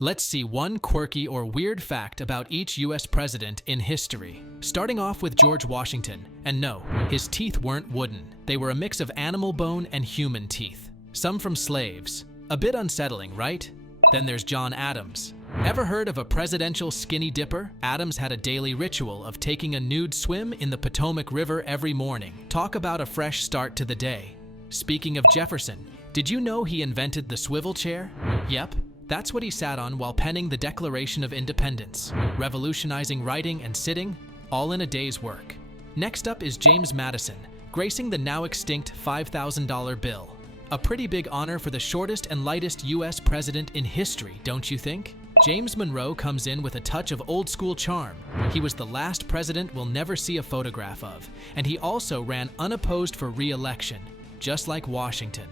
Let's see one quirky or weird fact about each US president in history. Starting off with George Washington, and no, his teeth weren't wooden. They were a mix of animal bone and human teeth, some from slaves. A bit unsettling, right? Then there's John Adams. Ever heard of a presidential skinny dipper? Adams had a daily ritual of taking a nude swim in the Potomac River every morning. Talk about a fresh start to the day. Speaking of Jefferson, did you know he invented the swivel chair? Yep. That's what he sat on while penning the Declaration of Independence, revolutionizing writing and sitting, all in a day's work. Next up is James Madison, gracing the now extinct $5,000 bill. A pretty big honor for the shortest and lightest US president in history, don't you think? James Monroe comes in with a touch of old-school charm. He was the last president we'll never see a photograph of, and he also ran unopposed for re-election, just like Washington.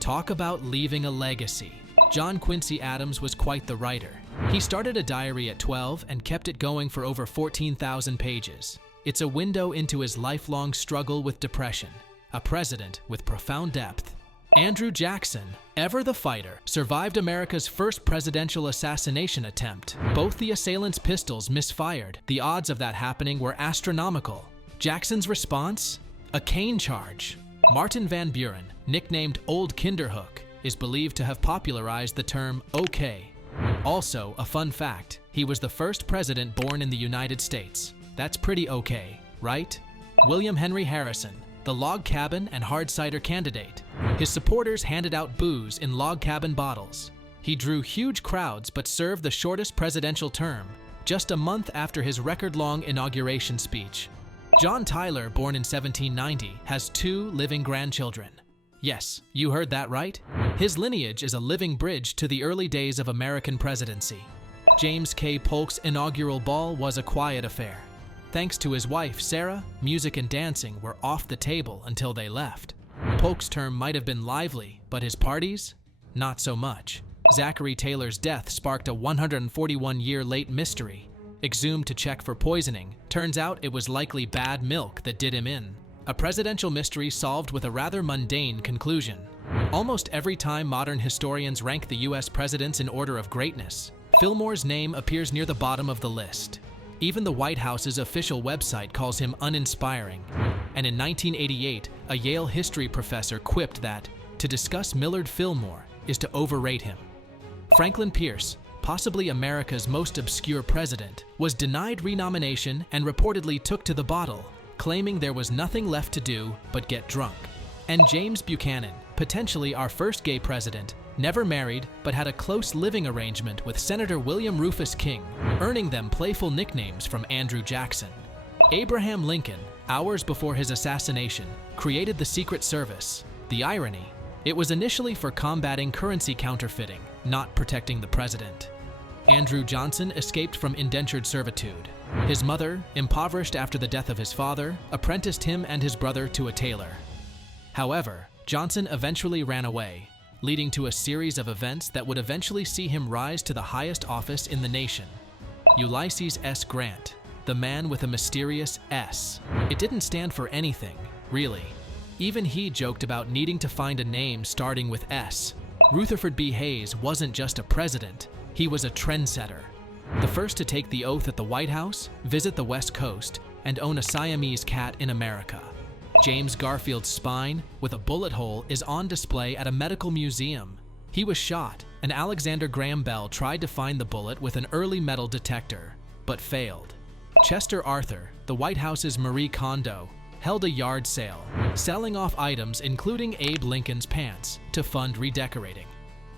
Talk about leaving a legacy. John Quincy Adams was quite the writer. He started a diary at 12 and kept it going for over 14,000 pages. It's a window into his lifelong struggle with depression, a president with profound depth. Andrew Jackson, ever the fighter, survived America's first presidential assassination attempt. Both the assailants' pistols misfired. The odds of that happening were astronomical. Jackson's response? A cane charge. Martin Van Buren, nicknamed Old Kinderhook, is believed to have popularized the term okay. Also, a fun fact, he was the first president born in the United States. That's pretty okay, right? William Henry Harrison, the log cabin and hard cider candidate. His supporters handed out booze in log cabin bottles. He drew huge crowds but served the shortest presidential term, just a month after his record-long inauguration speech. John Tyler, born in 1790, has 2 living grandchildren. Yes, you heard that right. His lineage is a living bridge to the early days of American presidency. James K. Polk's inaugural ball was a quiet affair. Thanks to his wife, Sarah, music and dancing were off the table until they left. Polk's term might have been lively, but his parties? Not so much. Zachary Taylor's death sparked a 141-year late mystery. Exhumed to check for poisoning, turns out it was likely bad milk that did him in. A presidential mystery solved with a rather mundane conclusion. Almost every time modern historians rank the US presidents in order of greatness, Fillmore's name appears near the bottom of the list. Even the White House's official website calls him uninspiring. And in 1988, a Yale history professor quipped that, to discuss Millard Fillmore is to overrate him. Franklin Pierce, possibly America's most obscure president, was denied renomination and reportedly took to the bottle, claiming there was nothing left to do but get drunk. And James Buchanan, potentially our first gay president, never married but had a close living arrangement with Senator William Rufus King, earning them playful nicknames from Andrew Jackson. Abraham Lincoln, hours before his assassination, created the Secret Service. The irony? It was initially for combating currency counterfeiting, not protecting the president. Andrew Johnson escaped from indentured servitude. His mother, impoverished after the death of his father, apprenticed him and his brother to a tailor. However, Johnson eventually ran away, leading to a series of events that would eventually see him rise to the highest office in the nation. Ulysses S. Grant, the man with a mysterious S. It didn't stand for anything, really. Even he joked about needing to find a name starting with S. Rutherford B. Hayes wasn't just a president, he was a trendsetter. The first to take the oath at the White House, visit the West Coast, and own a Siamese cat in America. James Garfield's spine, with a bullet hole, is on display at a medical museum. He was shot, and Alexander Graham Bell tried to find the bullet with an early metal detector, but failed. Chester Arthur, the White House's Marie Kondo, held a yard sale, selling off items including Abe Lincoln's pants to fund redecorating.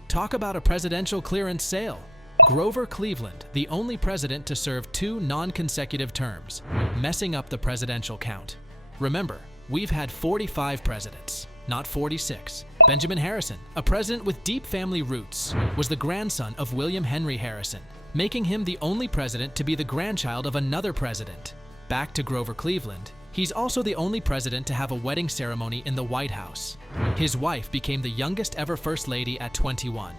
Talk about a presidential clearance sale. Grover Cleveland, the only president to serve 2 non-consecutive terms, messing up the presidential count. Remember, we've had 45 presidents, not 46. Benjamin Harrison, a president with deep family roots, was the grandson of William Henry Harrison, making him the only president to be the grandchild of another president. Back to Grover Cleveland, he's also the only president to have a wedding ceremony in the White House. His wife became the youngest ever First Lady at 21.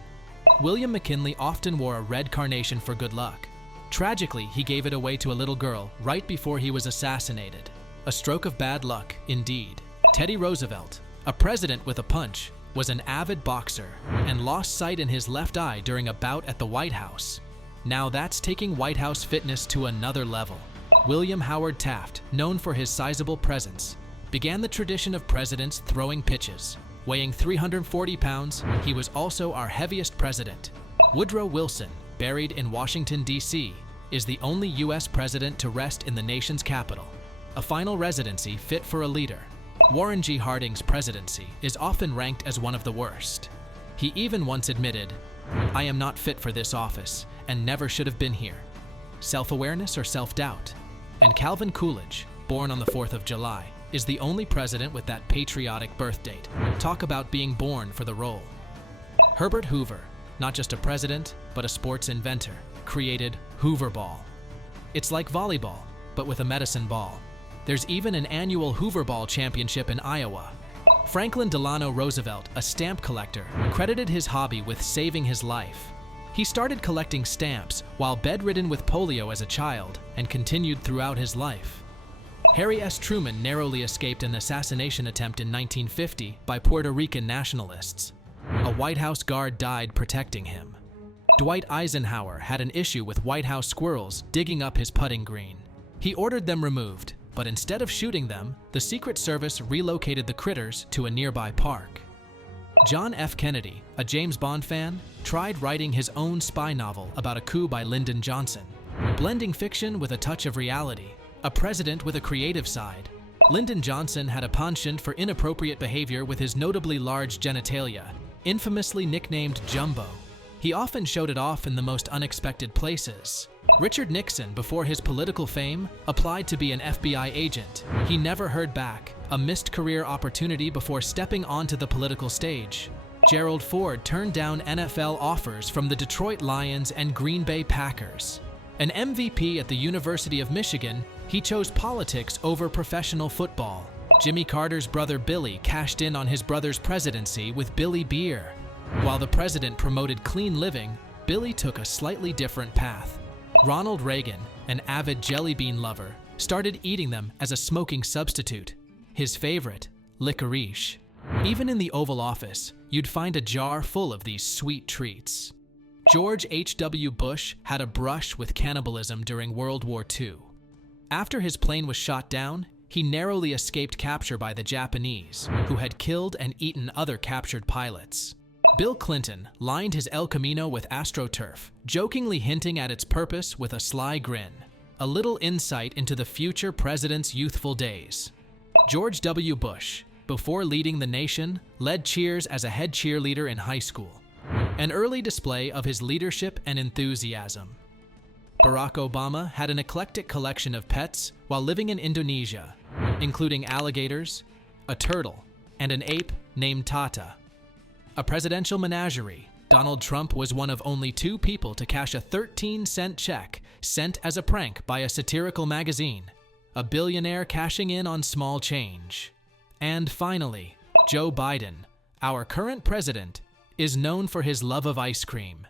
William McKinley often wore a red carnation for good luck. Tragically, he gave it away to a little girl right before he was assassinated. A stroke of bad luck, indeed. Teddy Roosevelt, a president with a punch, was an avid boxer and lost sight in his left eye during a bout at the White House. Now that's taking White House fitness to another level. William Howard Taft, known for his sizable presence, began the tradition of presidents throwing pitches. Weighing 340 pounds, he was also our heaviest president. Woodrow Wilson, buried in Washington, D.C., is the only U.S. president to rest in the nation's capital, a final residency fit for a leader. Warren G. Harding's presidency is often ranked as one of the worst. He even once admitted, "I am not fit for this office and never should have been here." Self-awareness or self-doubt? And Calvin Coolidge, born on the 4th of July, is the only president with that patriotic birth date. Talk about being born for the role. Herbert Hoover, not just a president, but a sports inventor, created Hoover Ball. It's like volleyball, but with a medicine ball. There's even an annual Hoover Ball championship in Iowa. Franklin Delano Roosevelt, a stamp collector, credited his hobby with saving his life. He started collecting stamps while bedridden with polio as a child and continued throughout his life. Harry S. Truman narrowly escaped an assassination attempt in 1950 by Puerto Rican nationalists. A White House guard died protecting him. Dwight Eisenhower had an issue with White House squirrels digging up his putting green. He ordered them removed, but instead of shooting them, the Secret Service relocated the critters to a nearby park. John F. Kennedy, a James Bond fan, tried writing his own spy novel about a coup by Lyndon Johnson. Blending fiction with a touch of reality, a president with a creative side, Lyndon Johnson had a penchant for inappropriate behavior with his notably large genitalia, infamously nicknamed Jumbo. He often showed it off in the most unexpected places. Richard Nixon, before his political fame, applied to be an FBI agent. He never heard back, a missed career opportunity before stepping onto the political stage. Gerald Ford turned down NFL offers from the Detroit Lions and Green Bay Packers. An MVP at the University of Michigan, he chose politics over professional football. Jimmy Carter's brother Billy cashed in on his brother's presidency with Billy Beer. While the president promoted clean living, Billy took a slightly different path. Ronald Reagan, an avid jelly bean lover, started eating them as a smoking substitute. His favorite, licorice. Even in the Oval Office, you'd find a jar full of these sweet treats. George H.W. Bush had a brush with cannibalism during World War II. After his plane was shot down, he narrowly escaped capture by the Japanese, who had killed and eaten other captured pilots. Bill Clinton lined his El Camino with AstroTurf, jokingly hinting at its purpose with a sly grin. A little insight into the future president's youthful days. George W. Bush, before leading the nation, led cheers as a head cheerleader in high school. An early display of his leadership and enthusiasm. Barack Obama had an eclectic collection of pets while living in Indonesia, including alligators, a turtle, and an ape named Tata. A presidential menagerie, Donald Trump was one of only 2 people to cash a 13-cent check sent as a prank by a satirical magazine. A billionaire cashing in on small change. And finally, Joe Biden, our current president, is known for his love of ice cream.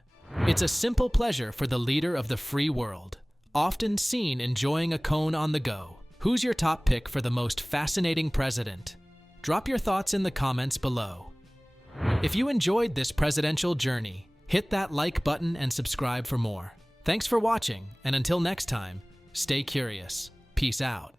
It's a simple pleasure for the leader of the free world, often seen enjoying a cone on the go. Who's your top pick for the most fascinating president? Drop your thoughts in the comments below. If you enjoyed this presidential journey, hit that like button and subscribe for more. Thanks for watching, and until next time, stay curious. Peace out.